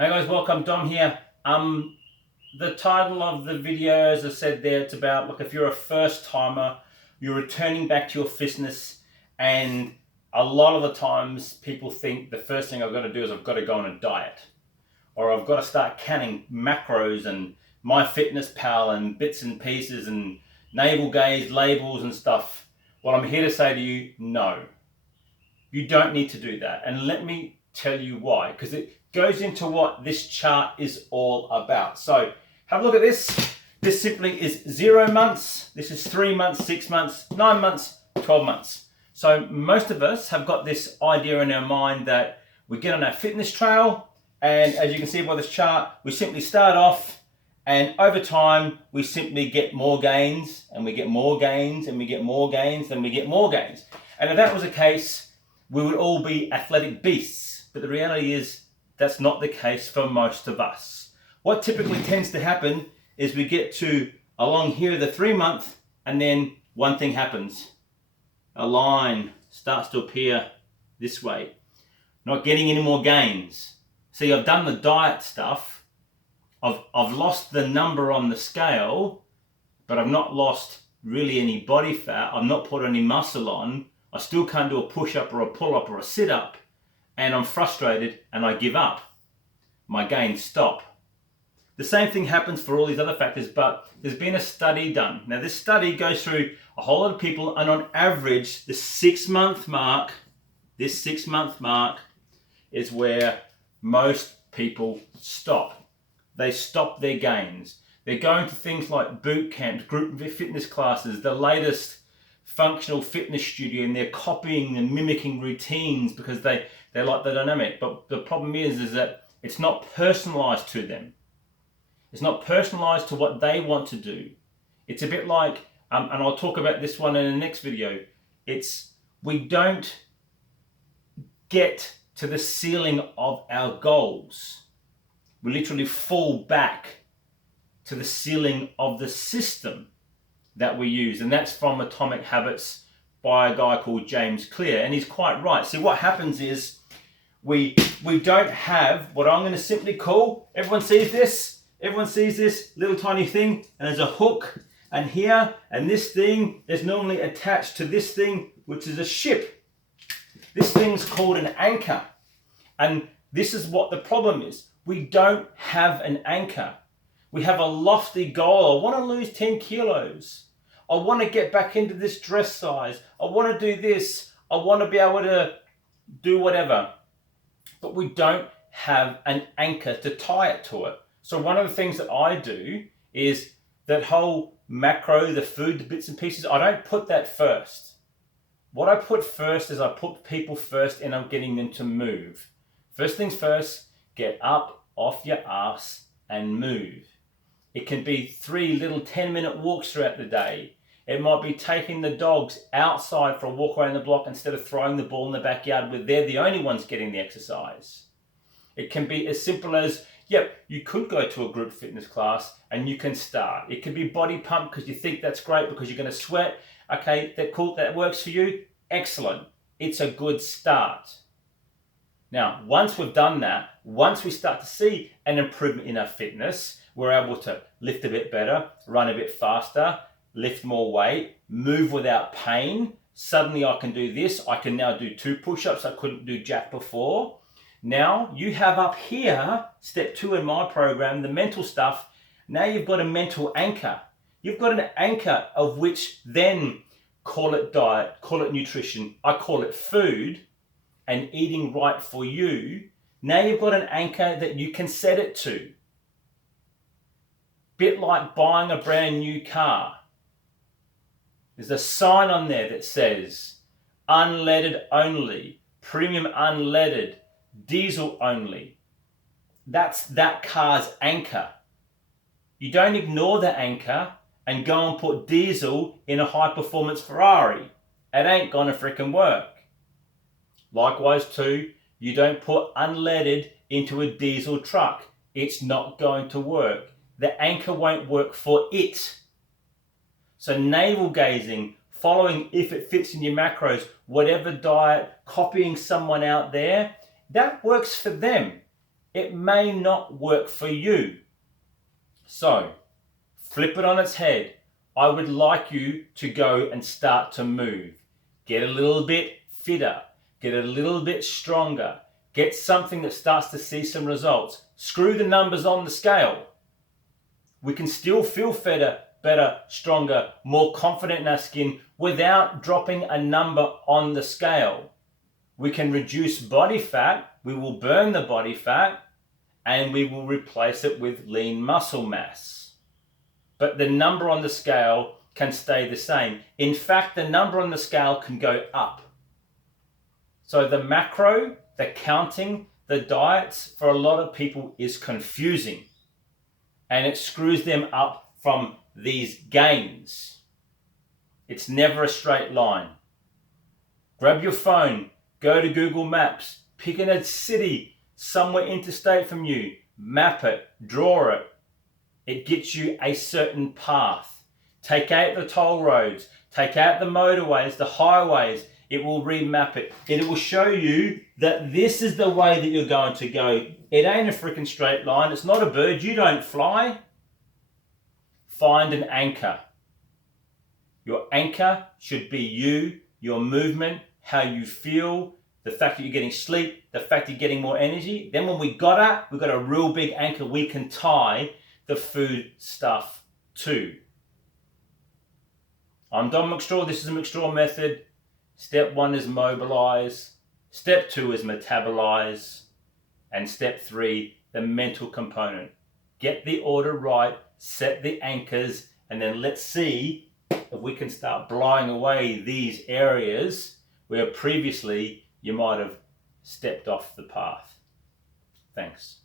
Hey guys, welcome. Dom here. The title of the video, as I said there, it's about, look, if you're a first timer, you're returning back to your fitness, and a lot of the times people think the first thing I've got to do is I've got to go on a diet, or I've got to start counting macros and MyFitnessPal and bits and pieces and navel gaze labels and stuff. Well, I'm here to say to you, no, you don't need to do that. And let me tell you why, because it goes into what this chart is all about. So have a look at this. This simply is 0 months. This is 3 months, 6 months, 9 months, 12 months. So most of us have got this idea in our mind that we get on our fitness trail, and as you can see by this chart, we simply start off, and over time we simply get more gains, and we get more gains, and we get more gains, and we get more gains. And if that was the case, we would all be athletic beasts. But the reality is that's not the case for most of us. What typically tends to happen is we get to along here, the 3 month, and then one thing happens. A line starts to appear this way. Not getting any more gains. See, I've done the diet stuff. I've lost the number on the scale, but I've not lost really any body fat. I've not put any muscle on. I still can't do a push-up or a pull-up or a sit-up, and I'm frustrated and I give up. My gains stop. The same thing happens for all these other factors, but there's been a study done. Now this study goes through a whole lot of people, and on average, the 6 month mark, this 6 month mark is where most people stop. They stop their gains. They're going to things like boot camps, group fitness classes, the latest functional fitness studio, and they're copying and mimicking routines because they like the dynamic. But the problem is that it's not personalized to them. It's not personalized to what they want to do. It's a bit like, and I'll talk about this one in the next video, we don't get to the ceiling of our goals. We literally fall back to the ceiling of the system that we use. And that's from Atomic Habits by a guy called James Clear. And he's quite right. See, what happens is we don't have what I'm going to simply call, everyone sees this little tiny thing, and there's a hook, and here, and this thing is normally attached to this thing, which is a ship. This thing's called an anchor. And this is what the problem is. We don't have an anchor. We have a lofty goal. I want to lose 10 kilos. I want to get back into this dress size. I want to do this. I want to be able to do whatever. But we don't have an anchor to tie it to it. So one of the things that I do is that whole macro, the food, the bits and pieces, I don't put that first. What I put first is I put people first, and I'm getting them to move. First things first, get up off your ass and move. It can be 3 little 10-minute walks throughout the day. It might be taking the dogs outside for a walk around the block instead of throwing the ball in the backyard where they're the only ones getting the exercise. It can be as simple as, yep, you could go to a group fitness class and you can start. It could be body pump because you think that's great because you're going to sweat. Okay, that's cool, that works for you. Excellent. It's a good start. Now, once we've done that, once we start to see an improvement in our fitness, we're able to lift a bit better, run a bit faster, lift more weight, move without pain. Suddenly I can do this. I can now do 2 push-ups I couldn't do jack before. Now you have up here, step 2 in my program, the mental stuff. Now you've got a mental anchor. You've got an anchor of which then call it diet, call it nutrition. I call it food and eating right for you. Now you've got an anchor that you can set it to. Bit like buying a brand new car. There's a sign on there that says unleaded only, premium unleaded, diesel only. That's that car's anchor. You don't ignore the anchor and go and put diesel in a high performance Ferrari. It ain't gonna frickin' work. Likewise too, you don't put unleaded into a diesel truck. It's not going to work. The anchor won't work for it. So navel gazing, following if it fits in your macros, whatever diet, copying someone out there, that works for them. it may not work for you. So, flip it on its head. I would like you to go and start to move. Get a little bit fitter. Get a little bit stronger. Get something that starts to see some results. Screw the numbers on the scale. We can still feel fitter, better, stronger, more confident in our skin without dropping a number on the scale. We can reduce body fat. We will burn the body fat and we will replace it with lean muscle mass. But the number on the scale can stay the same. In fact, the number on the scale can go up. So the macro, the counting, the diets for a lot of people is confusing. And it screws them up from these gains. It's never a straight line. Grab your phone, go to Google Maps, pick a city somewhere interstate from you, map it, draw it. It gets you a certain path. Take out the toll roads, take out the motorways, the highways. It will remap it. It will show you that this is the way that you're going to go. It ain't a freaking straight line. It's not a bird. You don't fly. Find an anchor. Your anchor should be you, your movement, how you feel, the fact that you're getting sleep, the fact that you're getting more energy. Then when we've got a real big anchor we can tie the food stuff to. I'm Don McStraw. This is the McStraw method. Step 1 is Mobilise. Step 2 is Metabolise. And step 3, the mental component. Get the order right, set the anchors, and then let's see if we can start blowing away these areas where previously you might have stepped off the path. Thanks.